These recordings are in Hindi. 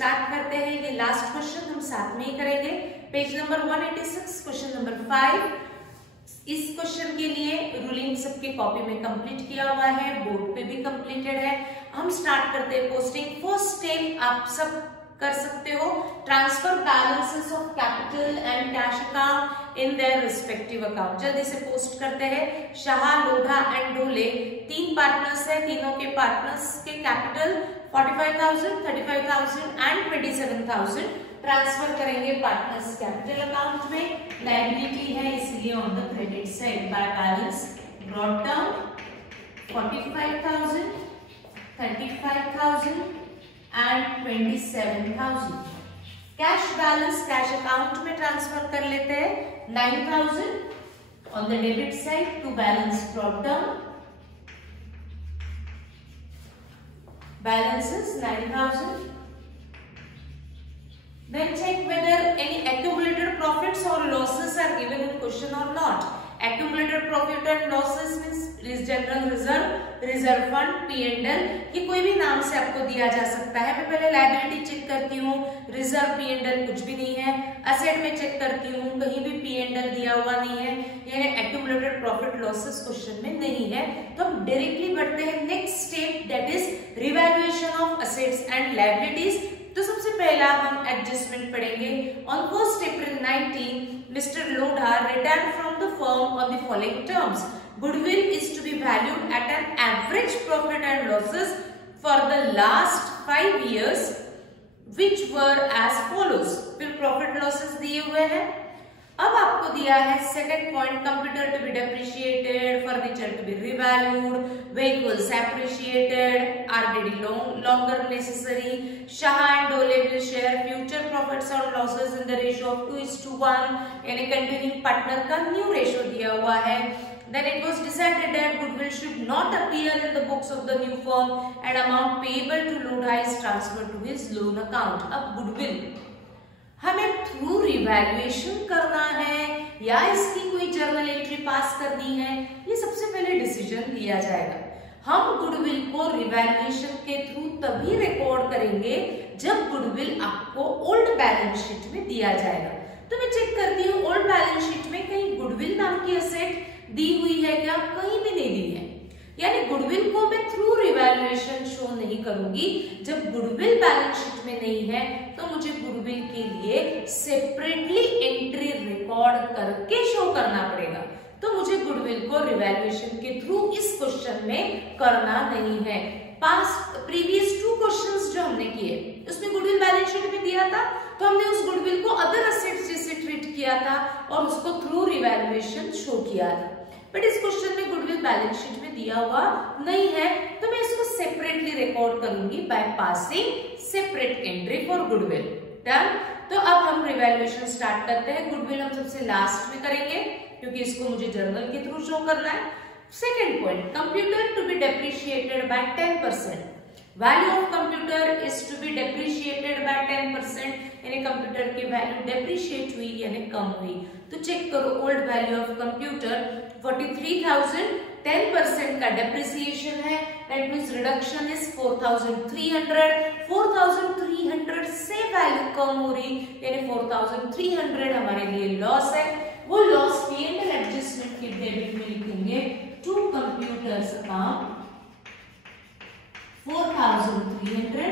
स्टार्ट करते हैं, ये लास्ट क्वेश्चन हम साथ में ही करेंगे। Page number 186, question number 5। इस क्वेश्चन के लिए रूलिंग सबके कॉपी में कंप्लीट किया हुआ है, बोर्ड पे भी कंप्लीटेड है। हम स्टार्ट करते हैं पोस्टिंग। फर्स्ट स्टेप आप सब कर सकते हो, transfer balances of capital and cash account in their respective account. जल्दी से पोस्ट करते हैं। शाह, लोढ़ा एंड डोले 3 पार्टनर्स है, तीनों के पार्टनर्स के कैपिटल 45,000, 35,000 एंड 27,000 ट्रांसफर करेंगे पार्टनर्स कैपिटल अकाउंट में। लायबिलिटी है इसलिए on the credit side by balance brought down 45,000, 35,000 and 27,000। Cash balance cash account में ट्रांसफर कर लेते हैं 9,000 on the debit side to balance brought down. Balances 9,000. Then check whether any accumulated profits or losses are given in question or not. Accumulated profit and losses means general reserve, reserve fund, P&L, ये कोई भी नाम से आपको दिया जा सकता है। मैं पहले लायबिलिटी चेक करती हूँ, रिजर्व P&L कुछ भी नहीं है। असेट में चेक करती हूँ, कहीं भी P&L दिया हुआ नहीं है, यानी एक्यूमुलेटेड प्रॉफिट लॉसेस क्वेश्चन में नहीं है। तो हम डायरेक्टली बढ़ते हैं next step, that is revaluation of assets and liabilities. तो सबसे पहला हम एडजस्टमेंट पढ़ेंगे। On 1 April 19, Mr. Lodha retired from the firm on the following terms. Goodwill is to be valued at an average profit and losses for the last 5 years, which were as follows. फिर प्रॉफिट लॉसेस दिए हुए हैं। अब आपको दिया है second point, computer to be depreciated, furniture to be revalued, vehicles appreciated, RDD longer necessary, Shah and Dole will share future profits और losses in the ratio of 2:1, यानी कंटिन्यूइंग पार्टनर का न्यू रेशियो दिया हुआ है। Then it was decided that goodwill should not appear in the books of the new firm and amount payable to Lodha is transferred to his loan account. अब goodwill हमें थ्रू रिवैल्यूएशन करना है या इसकी कोई जर्नल एंट्री पास करनी है, ये सबसे पहले डिसीजन लिया जाएगा। हम गुडविल को रिवैल्यूएशन के थ्रू तभी रिकॉर्ड करेंगे जब गुडविल आपको ओल्ड बैलेंस शीट में दिया जाएगा। तो मैं चेक करती हूँ ओल्ड बैलेंस शीट में कहीं गुडविल नाम की एसेट दी हुई है क्या? कहीं भी नहीं दी है, यानी गुडविल को मैं थ्रू रिवैल्यूएशन शो नहीं करूंगी। जब गुडविल बैलेंस शीट में नहीं है तो मुझे गुडविल के लिए सेपरेटली एंट्री रिकॉर्ड करके शो करना पड़ेगा। तो मुझे गुडविल को रिवैल्यूएशन के थ्रू इस क्वेश्चन में करना नहीं है। प्रीवियस 2 क्वेश्चंस जो हमने किए उसमें गुडविल बैलेंस शीट में दिया था, तो हमने उस गुडविल को अदर एसेट्स जैसे ट्रीट किया था और उसको थ्रू रिवैल्यूएशन शो किया था। बट इस क्वेश्चन में गुडविल बैलेंस शीट में दिया हुआ नहीं है, तो मैं इसको सेपरेटली रिकॉर्ड करूंगी by passing separate entry for goodwill. Done. तो अब हम रिवैल्यूएशन स्टार्ट करते हैं। गुडविल हम सबसे लास्ट में करेंगे क्योंकि इसको मुझे जर्नल के थ्रू शो करना है। Second point, computer to be depreciated by 10%। Value of computer is to be depreciated by 10%, यानी कंप्यूटर की वैल्यू डेप्रिशिएट हुई यानी कम हुई। तो चेक करो ओल्ड वैल्यू ऑफ कंप्यूटर 43,000, 10% का डेप्रिसिएशन है, दैट मींस रिडक्शन इज 4,300। 4,300 से वैल्यू कम हो रही यानी 4,300 हमारे लिए लॉस है। वो लॉस P&L एडजस्टमेंट के डेबिट में लिखेंगे to computers account 4,300।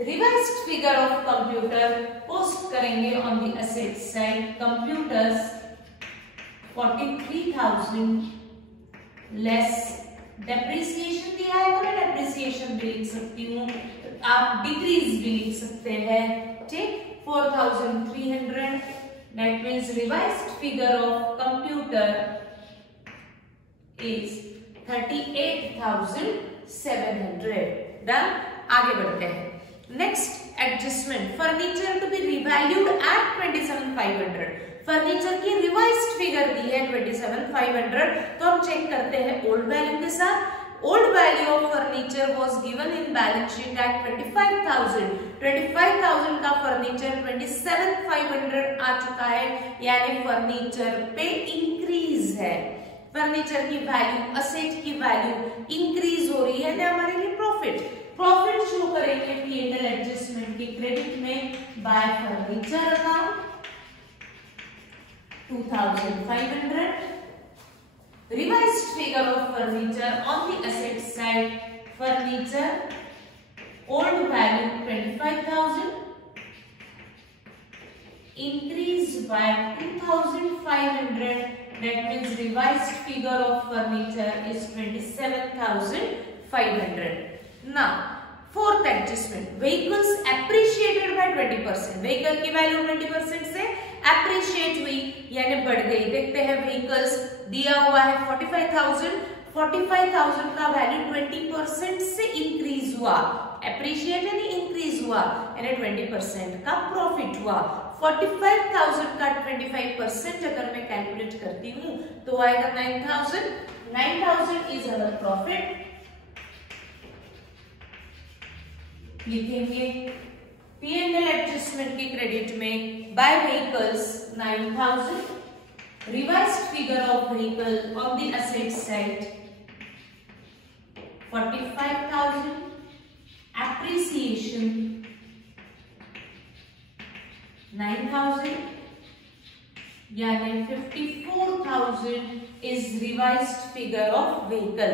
Revised figure of computer post करेंगे on the asset side, computers 43,000 less depreciation दिया है तो मैं डेप्रिसिएशन भी लिख सकती हूँ, आप डिक्रीज भी लिख सकते हैं। ठीक, 4,300, that means revised figure of computer is 38,700। Done. आगे बढ़ते हैं। Next adjustment, furniture to be revalued at 27,500। Furniture की रिवाइज्ड फिगर दी है 27,500, तो हम चेक करते हैं ओल्ड वैल्यू के साथ। Old value of furniture was given in balance sheet at 25,000। 25,000 का फर्नीचर 27,500 आ चुका है, यानी फर्नीचर पे इंक्रीज है। फर्नीचर की वैल्यू, असेट की वैल्यू इंक्रीज हो रही है, हमारे लिए प्रॉफिट। प्रॉफिट शो करेंगे P&L एडजस्टमेंट के क्रेडिट में bye furniture account 2500, revised figure of furniture on the asset side, furniture old value 25,000 increased by 2,500, that means revised figure of furniture is 27,500. Now fourth adjustment, vehicles appreciated by 20%, vehicle की वैल्यू 20% से appreciate हुई यानी बढ़ गई। देखते हैं vehicles दिया हुआ है 45,000 का वैल्यू 20% से इंक्रीज हुआ, appreciate यानी इंक्रीज हुआ यानी 20% का प्रॉफिट हुआ। 45,000 का 25% अगर मैं कैलकुलेट करती हूँ तो आएगा 9,000 इज अवर प्रॉफिट। लिखेंगे P&L एडजस्टमेंट के क्रेडिट में by vehicles 9,000, revised figure of vehicle on the asset side 45,000, appreciation 9,000 यानी 54,000 is revised figure of vehicle.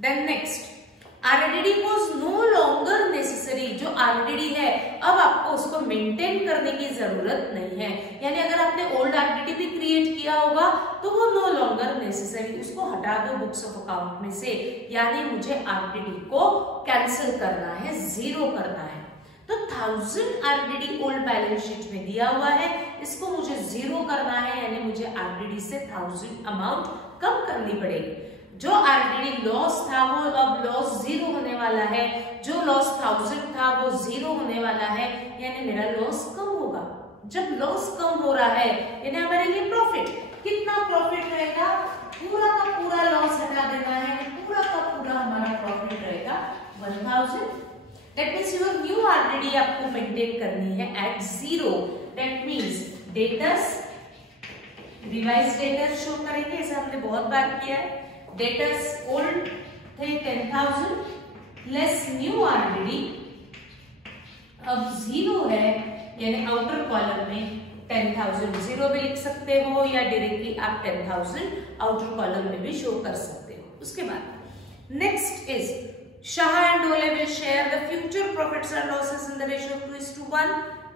Then next, RDD was no longer necessary, जो RDD है अब आपको उसको मेंटेन करने की जरूरत नहीं है, यानी अगर आपने ओल्ड RDD भी क्रिएट किया होगा तो वो नो लॉन्गर नेसेसरी, उसको हटा दो बुक्स ऑफ अकाउंट में से, यानी मुझे RDD को कैंसिल करना है, जीरो करना है। तो 1000 RDD ओल्ड बैलेंस शीट में दिया हुआ है, इसको मुझे जीरो करना है, यानी मुझे RDD से 1000 अमाउंट कम करनी पड़ेगी। जो RDD लॉस था वो अब लॉस जीरो होने वाला है, जो लॉस 1000 था वो जीरो होने वाला है, यानी मेरा लॉस कम होगा। जब लॉस कम हो रहा है यानी हमारे लिए प्रॉफिट, कितना प्रॉफिट रहेगा, पूरा का पूरा लॉस हटा देना है, पूरा का पूरा हमारा प्रॉफिट रहेगा 1000। That means your new RDD आपको मेंटेन करनी है at zero. That means debtors, revised debtors show करेंगे, ऐसा हमने बहुत बार किया है। डेटर्स ओल्ड थे 10,000 लेस न्यू RDD अब जीरो है, यानी आउटर कॉलम में 10,000 जीरो भी लिख सकते हो या डायरेक्टली आप 10,000 आउटर कॉलम में भी शो कर सकते हो। उसके बाद next is Shah and Dole will share the future profits and losses in the ratio 2:1,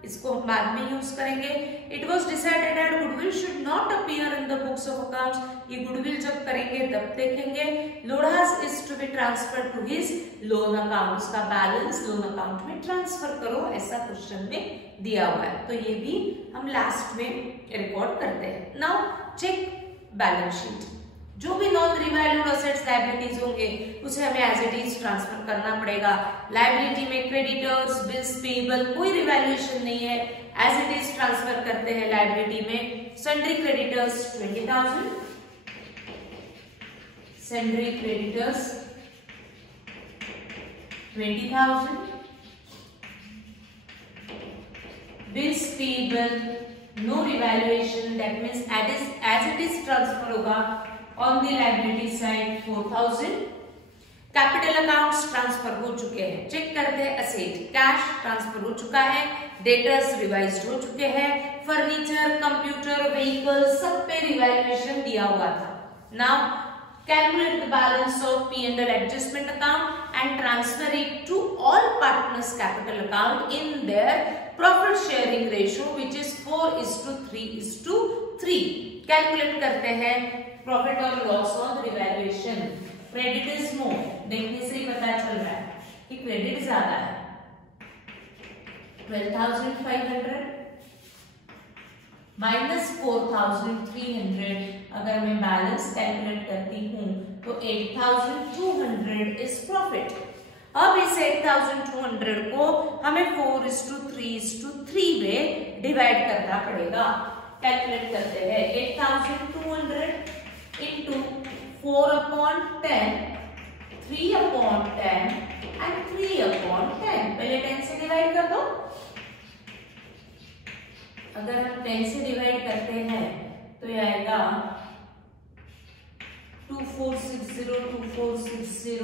इसको हम बाद में यूज करेंगे। It was decided that goodwill should not appear in the books of accounts, ये गुडविल जब करेंगे तब देखेंगे। Lodha's is to be transfer to his loan account, उसका बैलेंस लोन अकाउंट में ट्रांसफर करो, ऐसा क्वेश्चन में दिया हुआ है, तो ये भी हम लास्ट में रिकॉर्ड करते हैं। नाउ चेक बैलेंस शीट, जो भी नॉन रिवैल्यूड असेट्स लायबिलिटीज होंगे उसे हमें एज इट इज ट्रांसफर करना पड़ेगा। लायबिलिटी में क्रेडिटर्स, बिल्स पेबल, कोई रिवैल्यूएशन नहीं है, एज इट इज ट्रांसफर करते हैं। लायबिलिटी में sundry creditors 20,000, sundry creditors 20,000, bills payable no revaluation, that means as it is transfer होगा on the liability side 4,000। Capital accounts transfer हो चुके हैं, चेक करते हैं। असेट कैश ट्रांसफर हो चुका है, डेटर्स रिवाइज्ड हो चुके हैं, फर्नीचर, कंप्यूटर, व्हीकल सब पे रिवैल्यूएशन दिया हुआ था। Now calculate the balance of P&L adjustment account and transfer it to all partners capital account in their profit sharing ratio which is 4:3:3। Calculate करते हैं प्रॉफिट और loss on revaluation. Credit is more, देखने से ही पता चल रहा है कि क्रेडिट ज्यादा है 12,500 माइनस 4,300, अगर मैं बैलेंस कैलकुलेट करती हूँ तो 8,200 इज प्रॉफिट। अब इस 8,200 को हमें 4:3:3 में डिवाइड करना पड़ेगा। कैलकुलेट करते हैं 8,200 into 4/10, 3/10 and 3/10। पहले 10 से डिवाइड कर दो, अगर हम 10 से डिवाइड करते हैं तो ये आएगा 2460, 2460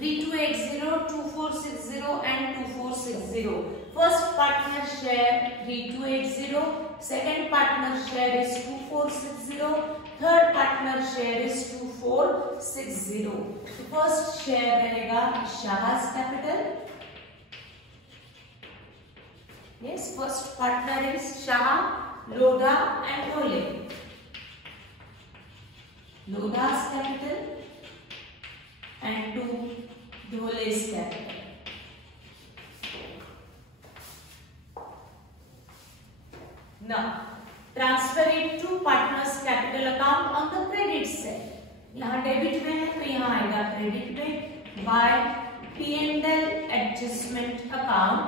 3280, 2460 and 2460. First partner share 3280, second partner share is 2460, third partner share is 2460. First share रहेगा Shah's Capital. Yes, first partner is Shah, Lodha and Dhole. Lodha's capital and to Dhole's capital. Now, transfer it to partner's capital account on the credit side. यहाँ डेबिट में है तो यहाँ आएगा क्रेडिट में by P&L adjustment account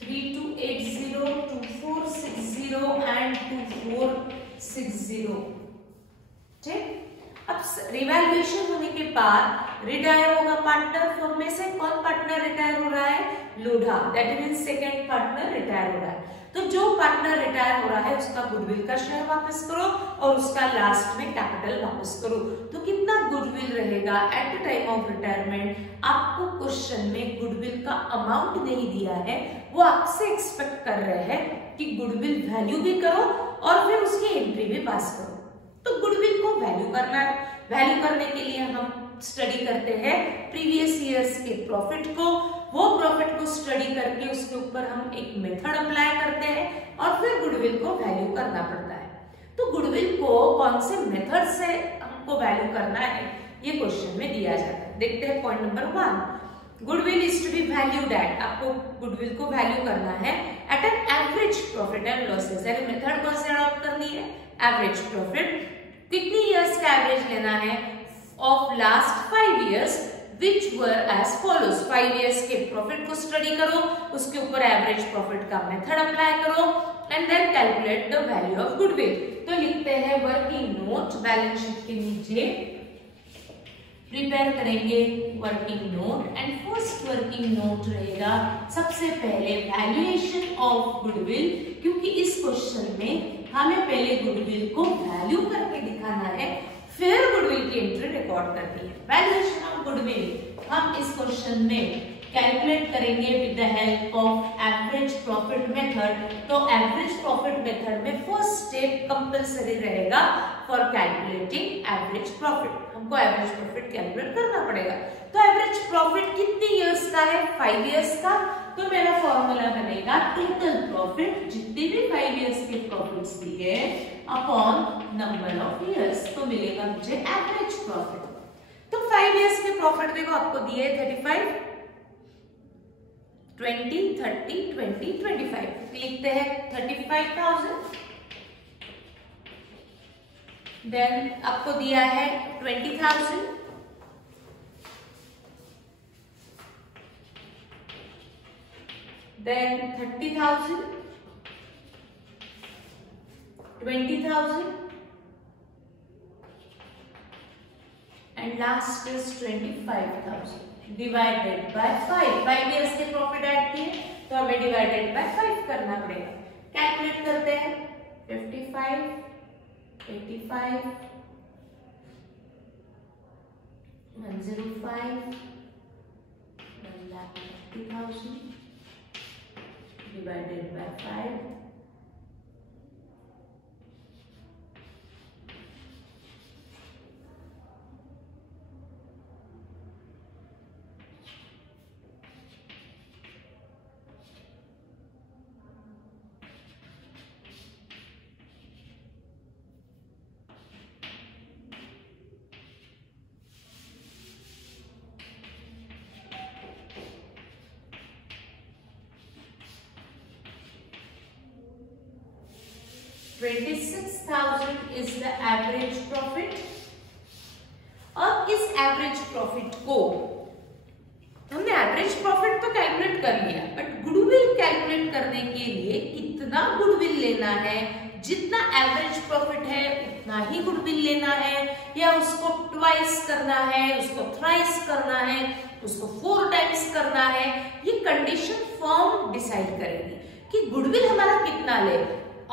3280, 2460 and 2460. ठीक, अब रिवैल्यूएशन होने के बाद रिटायर होगा पार्टनर, तो में से कौन पार्टनर रिटायर हो रहा है? Lodha, that means second partner retire हो रहा है। तो जो पार्टनर रिटायर हो रहा है उसका गुडविल का शेयर वापस करो और उसका लास्ट में कैपिटल वापस करो। तो कितना गुडविल रहेगा eight the time of retirement? आपको क्वेश्चन में गुडविल का अमाउंट नहीं दिया है, वो आपसे एक्सपेक्ट कर रहे हैं कि गुडविल वैल्यू भी करो और फिर उसकी एंट्री भी पास करो। तो गुडविल को वैल्यू करना है। वैल्यू करने के लिए हम स्टडी करते हैं प्रीवियस ईयर्स के प्रॉफिट को। वो प्रॉफिट को स्टडी करके उसके ऊपर हम एक मेथड अप्लाई करते हैं और फिर गुडविल को वैल्यू करना पड़ता है। तो गुडविल को कौन से मेथड से हमको वैल्यू करना है ये क्वेश्चन में दिया जाता है। देखते हैं point number 1, goodwill is to be valued at. आपको गुडविल को वैल्यू करना है at an average profit and losses. यानी मेथड कौन से अडॉप्ट करनी है? Average profit. कितनी इयर्स का एवरेज लेना है? Of last 5 years which were as follows. 5 years के प्रॉफिट को स्टडी करो, उसके ऊपर एवरेज प्रॉफिट का मेथड अप्लाई करो and then calculate the value of goodwill. तो लिखते हैं वर्किंग नोट, बैलेंस शीट के नीचे प्रिपेयर करेंगे working note and first working note रहेगा सबसे पहले वैल्यूएशन ऑफ गुडविल, क्योंकि इस क्वेश्चन में हमें पहले गुडविल को वैल्यू करके दिखाना है, फिर गुडविल की एंट्री रिकॉर्ड करनी है। वैल्यूएशन ऑफ गुडविल हम इस क्वेश्चन में कैलकुलेट करेंगे with the help of average profit method. तो एवरेज प्रॉफिट मेथड में फर्स्ट स्टेप कंपल्सरी रहेगा फॉर कैलकुलेटिंग एवरेज प्रॉफिट। हमको एवरेज प्रॉफिट कैलकुलेट करना पड़ेगा। तो एवरेज प्रॉफिट कितनी इयर्स का है? 5 इयर्स का। तो मेरा फॉर्मूला बनेगा टोटल प्रॉफिट, जितने भी 5 इयर्स के प्रॉफिट्स दिए अपॉन नंबर ऑफ इयर्स, तो मिलेगा मुझे एवरेज प्रॉफिट। तो 5 इयर्स के प्रॉफिट देखो आपको दिए 35, 20, 30, 20, 25। लिखते हैं 35,000। देन आपको दिया है 20,000, then 30,000, 20,000 and last is 25,000 divided by 5। 5 years के प्रॉफिट ऐड किए तो हमें डिवाइडेड बाय 5 करना पड़ेगा। कैलकुलेट करते हैं 55, 85, 105, 1,50,000 divided by 5। $26,000 is the average profit। अब इस एवरेज प्रॉफिट को हमने एवरेज प्रॉफिट तो कैलकुलेट कर लिया, बट गुडविल कैलकुलेट करने के लिए कितना गुडविल लेना है? जितना एवरेज प्रॉफिट है उतना ही गुडविल लेना है, या उसको ट्वाइस करना है, उसको थ्राइस करना है, उसको 4 टाइम्स करना है? ये कंडीशन फर्म डिसाइड करेगी कि गुडविल हमारा कितना ले।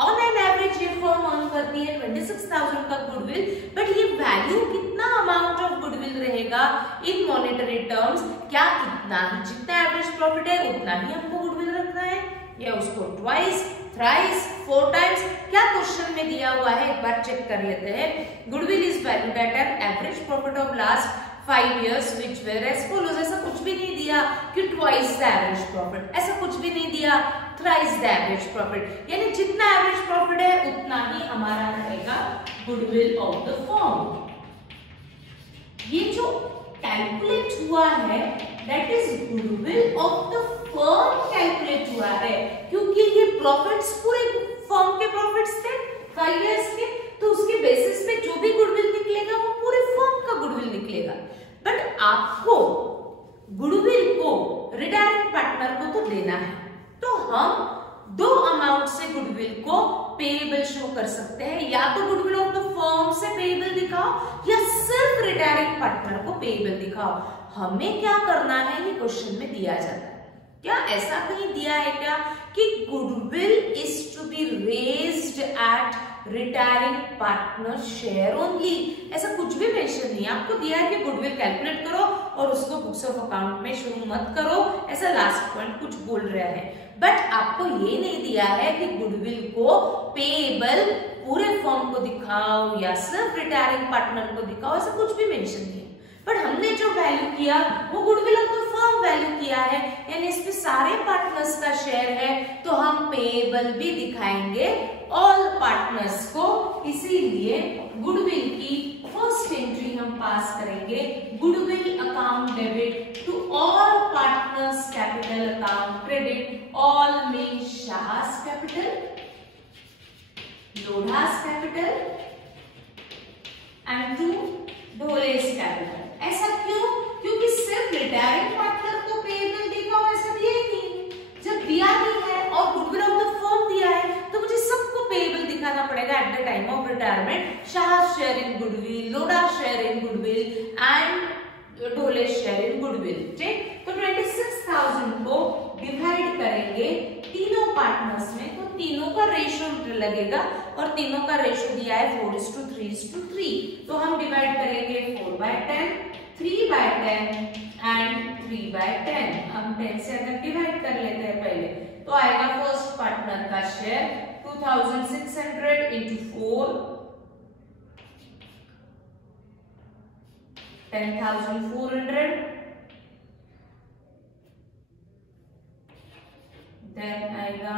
ऑन एन एवरेज ये फर्म अर्न करती है 26,000 का गुडविल, बट ये वैल्यू कितना अमाउंट ऑफ गुडविल रहेगा लिखेगा इन मॉनेटरी टर्म्स, क्या इतना ही, जितना एवरेज प्रॉफिट है उतना ही हमको गुडविल रखना है या उसको ट्वाइस, थ्राइस, 4 टाइम्स, क्या क्वेश्चन में दिया हुआ है एक बार चेक कर लेते हैं। Goodwill is valued at an average profit of last 5 years which were as follows। ऐसा कुछ भी नहीं दिया कि twice the average profit, ऐसा कुछ भी नहीं दिया thrice the average profit, यानी जितना एवरेज प्रॉफिट है उतना ही हमारा रहेगा गुडविल ऑफ द फर्म। ये जो कैलकुलेट हुआ है that is goodwill of the firm calculate हुआ है, क्योंकि ये प्रॉफिट्स पूरे फर्म के प्रॉफिट्स थे 5 years के, तो उसके बेसिस पे जो भी गुडविल निकलेगा वो पूरे फर्म का गुडविल निकलेगा। बट आपको गुडविल को रिटायरिंग पार्टनर को तो देना है, तो हम 2 अमाउंट से गुडविल को पेएबल शो कर सकते हैं, या तो गुडविल ऑफ द फर्म से पेएबल दिखाओ या सिर्फ रिटायरिंग पार्टनर को पेएबल दिखाओ। हमें क्या करना है ये क्वेश्चन में दिया जाता है। क्या ऐसा कहीं दिया है क्या कि goodwill is to be raised at retiring partner share only? ऐसा कुछ भी मेंशन नहीं है। आपको दिया है कि गुडविल कैलकुलेट करो और उसको बुक्स ऑफ अकाउंट में शुरू मत करो, ऐसा लास्ट पॉइंट कुछ बोल रहा है। बट आपको ये नहीं दिया है कि गुडविल को पेएबल पूरे फर्म को दिखाओ या सिर्फ रिटायरिंग पार्टनर को दिखाओ, ऐसा कुछ भी मेंशन नहीं है। बट हमने जो वैल्यू किया वो goodwill of the firm value किया है, यानी इसमें सारे पार्टनर्स का शेयर है, तो हम पेएबल भी दिखाएंगे ऑल पार्टनर्स को। इसीलिए गुडविल की फर्स्ट एंट्री हम पास करेंगे, goodwill account debit to all partners capital account credit, all mean Shah's capital, Lodha's capital and to Dhole's capital. ऐसा क्यों? क्योंकि सिर्फ रिटायरिंग पार्टनर को पेएबल दिखाओ ऐसा दिया ही नहीं। जब दिया नहीं है और गुडविल ऑफ द फर्म दिया है तो मुझे सबको पेएबल दिखाना पड़ेगा at the time of retirement. Shah share in goodwill, Lodha share in goodwill and Dhole's share in goodwill. ठीक, तो 26,000 को डिवाइड करेंगे तीनों पार्टनर्स में, तो तीनों का रेशियो लगेगा और तीनों का रेशियो दिया है 4:3:3। तो हम डिवाइड करेंगे 4/10, 3/10 एंड 3/10। हम 10 से अगर डिवाइड कर लेते हैं पहले तो आएगा फर्स्ट पार्टनर का शेयर 2600 इंटू 4, 10,400, देन आएगा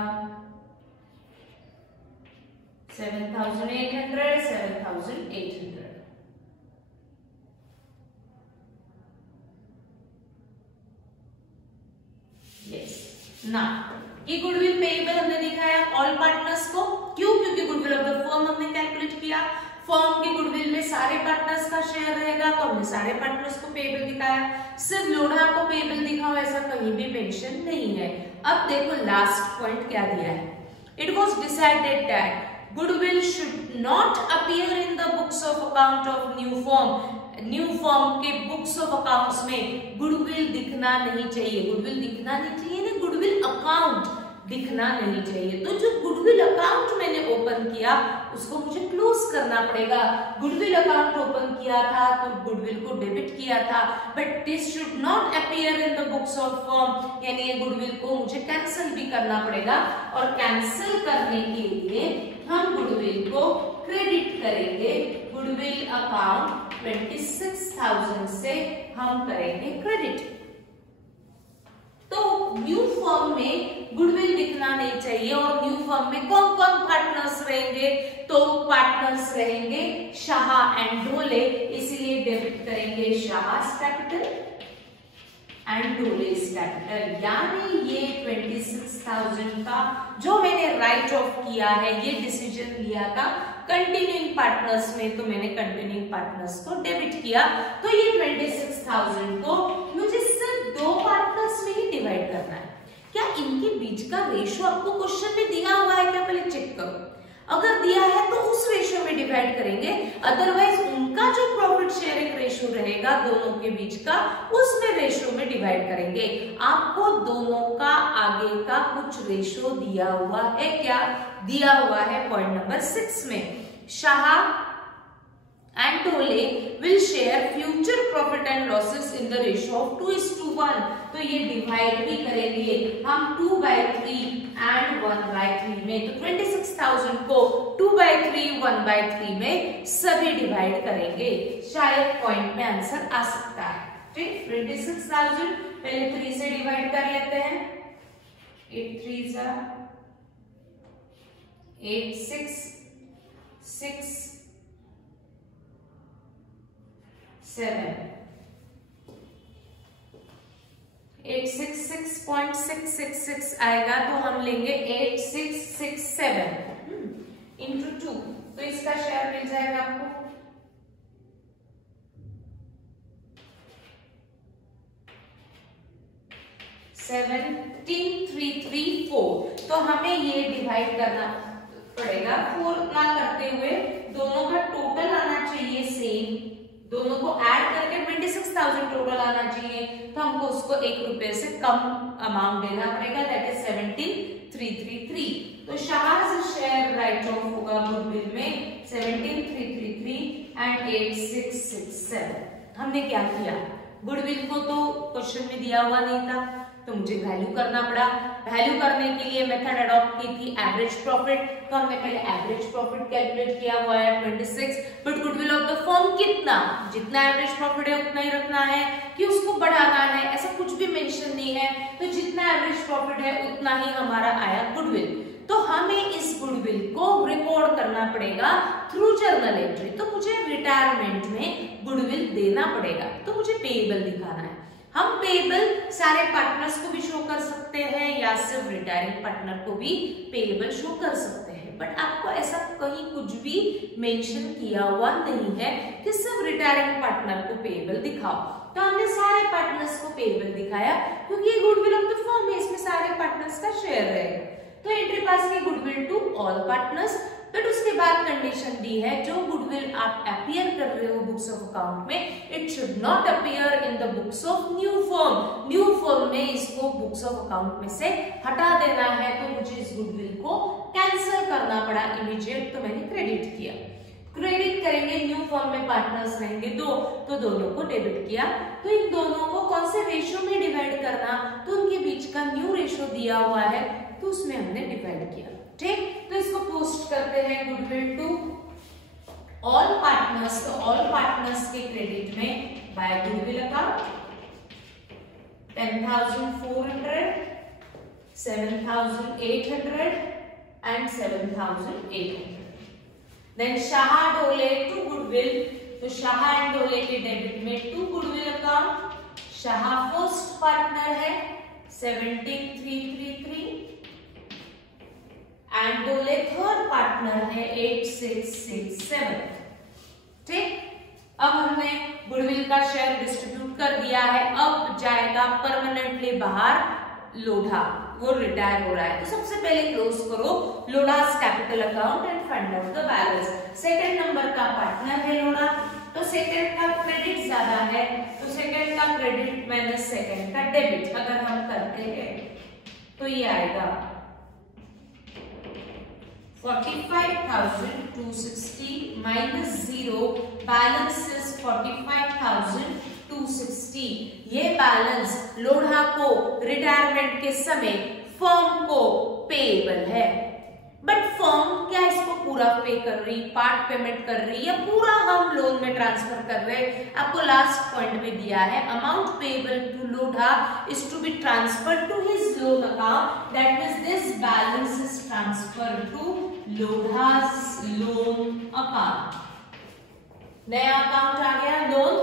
7,800, 7,800। यस ना, ये गुडविल पेएबल हमने दिखाया ऑल पार्टनर्स को। क्यों? क्योंकि गुडविल ऑफ द फर्म हमने कैलकुलेट किया, फर्म के गुडविल में सारे पार्टनर्स का शेयर रहेगा तो हमने सारे पार्टनर्स को पेएबल दिखाया। सिर्फ लोढ़ा को पेएबल दिखाओ ऐसा कहीं भी मेंशन नहीं है। अब देखो लास्ट पॉइंट क्या दिया है, it was decided that goodwill should not appear in the books of account of new firm. New firm के बुक्स ऑफ अकाउंट्स में गुडविल दिखना नहीं चाहिए। गुडविल दिखना नहीं चाहिए ना, गुडविल अकाउंट दिखना नहीं चाहिए। तो जो गुडविल अकाउंट मैंने ओपन किया उसको मुझे क्लोज करना पड़ेगा। गुडविल अकाउंट ओपन किया था तो गुडविल को डेबिट किया था, but this should not appear in the books of firm, यानी ये गुडविल को मुझे कैंसिल भी करना पड़ेगा। और कैंसिल करने के लिए हम गुडविल को क्रेडिट करेंगे। गुडविल अकाउंट 26,000 से हम करेंगे क्रेडिट। तो न्यू फर्म में गुडविल दिखना नहीं चाहिए। और न्यू फर्म में कौन कौन पार्टनर्स रहेंगे? तो पार्टनर्स रहेंगे शाह एंड ढोले, इसीलिए डेबिट करेंगे शाहस कैपिटल एंड ढोलेस कैपिटल। यानी ये 26,000 का जो मैंने राइट ऑफ किया है, ये डिसीजन लिया था कंटिन्यूइंग पार्टनर्स में, तो मैंने कंटिन्यूइंग पार्टनर्स को डेबिट किया। तो ये 26,000 को मुझे सिर्फ 2 पार्टनर्स में ही डिवाइड करना है। क्या इनके बीच का रेशियो आपको क्वेश्चन में दिया हुआ है क्या? पहले चेक करो। अगर दिया है तो उस रेशियो में डिवाइड करेंगे, अदरवाइज उनका जो प्रॉफिट शेयरिंग रेशियो रहेगा दोनों के बीच का, उसमें रेशियो में डिवाइड करेंगे। आपको दोनों का आगे का कुछ रेशियो दिया हुआ है। क्या दिया हुआ है? पॉइंट नंबर 6 में Shah and Dhole will share future profit and losses in the ratio of 2:1. तो ये डिवाइड भी करेंगे हम 2/3 and 1/3 में। तो 26,000 को 2/3 1/3 में सभी डिवाइड करेंगे, शायद पॉइंट में आंसर आ सकता है। ठीक, 26,000 पहले 3 से डिवाइड कर लेते हैं। 8 3 8 6 6 7 866.666 आएगा, तो हम लेंगे 8667 इंटू 2, तो इसका शेयर मिल जाएगा आपको 17,334। तो हमें ये डिवाइड करना पड़ेगा 4 ना करते हुए, दोनों का टोटल आना चाहिए सेम, दोनों को ऐड करके 26,000 टोटल आना चाहिए, तो हमको उसको 1 रुपए से कम अमाउंट देना पड़ेगा, दैट इज 17,333। तो शाहज शेयर राइट ऑफ होगा गुडविल में 17,333 एंड 8667। हमने क्या किया, गुडविल को तो क्वेश्चन में दिया हुआ नहीं था, तो मुझे वैल्यू करना पड़ा। वैल्यू करने के लिए मेथड अडॉप्ट की थी एवरेज प्रॉफिट, तो हमने पहले एवरेज प्रॉफिट कैलकुलेट किया हुआ है 26, but goodwill of the firm कितना, जितना एवरेज प्रॉफिट है उतना ही रखना है कि उसको बढ़ाना है, ऐसा कुछ भी मेंशन नहीं है। तो जितना एवरेज प्रॉफिट है उतना ही हमारा आया गुडविल। तो हमें इस गुडविल को रिकॉर्ड करना पड़ेगा थ्रू जर्नल एंट्री। तो मुझे रिटायरमेंट में गुडविल देना पड़ेगा, तो मुझे पेएबल दिखाना है। हम पेएबल सारे पार्टनर्स को भी शो कर सकते हैं या सिर्फ रिटायरिंग पार्टनर को भी पेएबल शो कर सकते हैं, बट आपको ऐसा कहीं कुछ भी मेंशन किया हुआ नहीं है कि सिर्फ रिटायरिंग पार्टनर को पेएबल दिखाओ। तो हमने सारे पार्टनर्स को पेएबल दिखाया क्योंकि ये गुडविल ऑफ द फर्म है, इसमें सारे पार्टनर्स का शेयर रहेगा। तो एंट्री पास की goodwill to all partners, but उसके बाद कंडीशन दी है जो गुडविल आप अपीयर कर रहे हो बुक्स ऑफ अकाउंट में, it should not appear in the books of new firm. New firm में इसको बुक्स ऑफ अकाउंट में से हटा देना है, तो मुझे इस गुडविल को कैंसिल करना पड़ा इमीडिएट, तो मैंने क्रेडिट किया। क्रेडिट करेंगे, न्यू फर्म में पार्टनर्स रहेंगे 2, तो दोनों को डेबिट किया। तो इन दोनों को कौन से रेशियो में डिवाइड करना, तो उनके बीच का न्यू रेशियो दिया हुआ है, तो उसमें हमने डिवाइड किया। ठीक, तो इसको पोस्ट करते हैं गुडविल टू ऑल पार्टनर्स। तो ऑल पार्टनर्स के क्रेडिट में by goodwill account 10,400, 7,800 and 7,800। Then Shah Dole to goodwill, तो शाह एंड डोले के डेबिट में to goodwill account, Shah first partner है 17,333 एंड डोले थर्ड पार्टनर है 8667। ठीक, अब हमने गुडविल का शेयर डिस्ट्रीब्यूट कर दिया है, अब जाएगा परमानेंटली बाहर लोढ़ा, वो रिटायर हो रहा है। तो सबसे पहले क्लोज करो Lodha's capital account and find out the balance. Second number का पार्टनर है लोढ़ा, तो सेकंड का क्रेडिट ज्यादा है, तो सेकंड का क्रेडिट माइनस सेकंड का डेबिट अगर हम करते हैं तो ये आएगा 45,260 माइनस 0, बैलेंस इज 45,260। ये बैलेंस लोढ़ा को रिटायरमेंट के समय फर्म को पेएबल है, बट फर्म क्या इसको पूरा पे कर रही, पार्ट पेमेंट कर रही, या पूरा हम लोन में ट्रांसफर कर रहे? आपको लास्ट पॉइंट में दिया है amount payable to Lodha is to be transferred to his loan account, that means this balance is transferred to Lodha's loan account. नया अकाउंट आ गया लोन,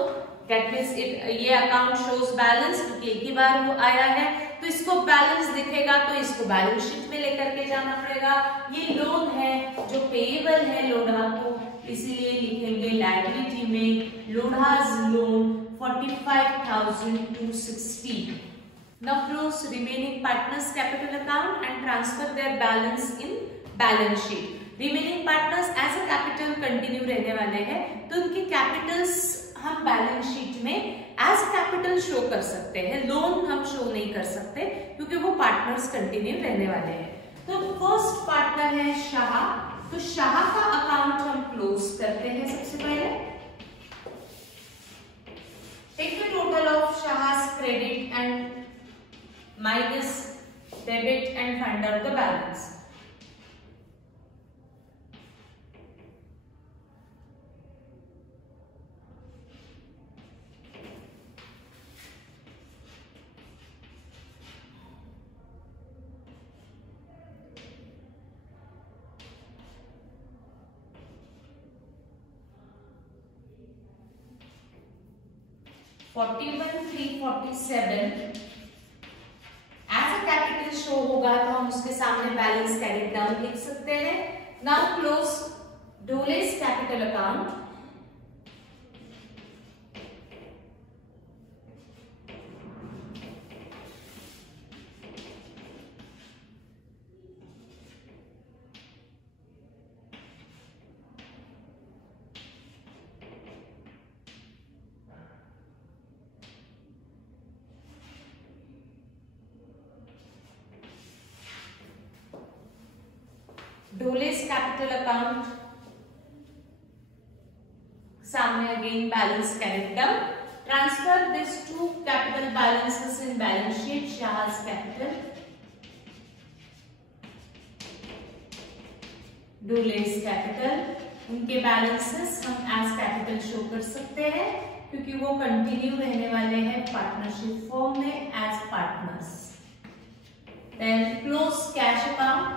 दैट मींस ये अकाउंट शोज बैलेंस क्योंकि एक ही बार वो आया है, तो इसको बैलेंस दिखेगा तो इसको बैलेंस शीट में लेकर के जाना पड़ेगा। ये लोन है जो पेएबल है लोढ़ा को, इसीलिए लिखेंगे लायबिलिटी में लोढ़ा's loan 45,260। Now close remaining partners capital account and transfer their balance in balance sheet. Remaining partners as a capital continue रहने वाले हैं, तो उनके कैपिटल्स हम बैलेंस शीट में एज कैपिटल शो कर सकते हैं, लोन हम शो नहीं कर सकते क्योंकि वो पार्टनर्स कंटिन्यू रहने वाले हैं। तो फर्स्ट पार्टनर है शाह, तो शाह का अकाउंट हम क्लोज करते हैं सबसे पहले। and find out the balance. $41,347 as a capital show होगा तो हम उसके सामने बैलेंस कैरी डाउन लिख सकते हैं. Now close Dole's capital account. Dole's capital account सामने again balance carry down. Transfer this to capital balances in balance sheet. Shah's capital, Dole's capital, उनके बैलेंसेस हम एज कैपिटल शो कर सकते हैं क्योंकि वो कंटिन्यू रहने वाले हैं पार्टनरशिप फॉर्म में as partners. Then close cash account.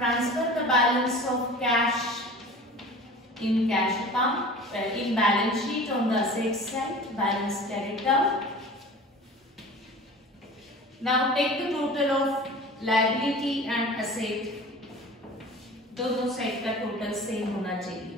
Transfer the balance of cash in cash account, in balance sheet on the asset side, balance carried down. Now take the total of liability and asset. दोनों साइड का टोटल सेम होना चाहिए.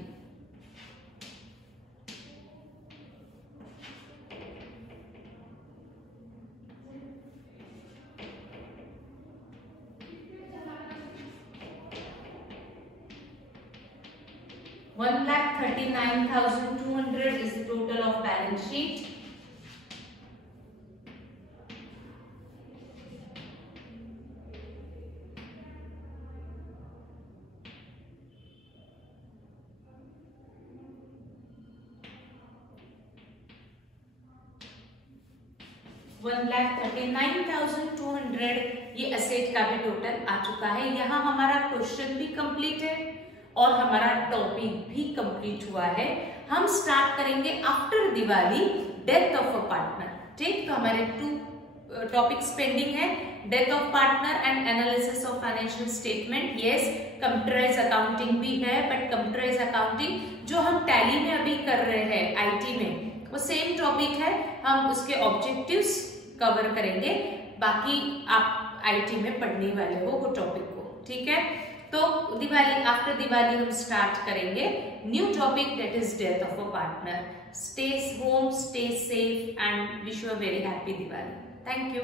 $1,39,200 is the total of balance sheet. $1,39,200 ये असेट का भी टोटल आ चुका है. यहाँ हमारा क्वेश्चन भी कंप्लीट है और हमारा टॉपिक भी कंप्लीट हुआ है. हम स्टार्ट करेंगे after Diwali death of a partner. ठीक, तो हमारे 2 टॉपिक्स पेंडिंग है. Death of partner and analysis of financial statement. Yes, computerize accounting भी है, बट कंप्यूटराइज अकाउंटिंग जो हम टैली में अभी कर रहे हैं आईटी में, वो सेम टॉपिक है. हम उसके ऑब्जेक्टिव्स कवर करेंगे. बाकी आप आईटी में पढ़ने वाले हो वो टॉपिक को. ठीक है, तो दिवाली आफ्टर दिवाली हम स्टार्ट करेंगे new topic, that is death of a partner. Stay home, stay safe and wish you a very happy Diwali. Thank you.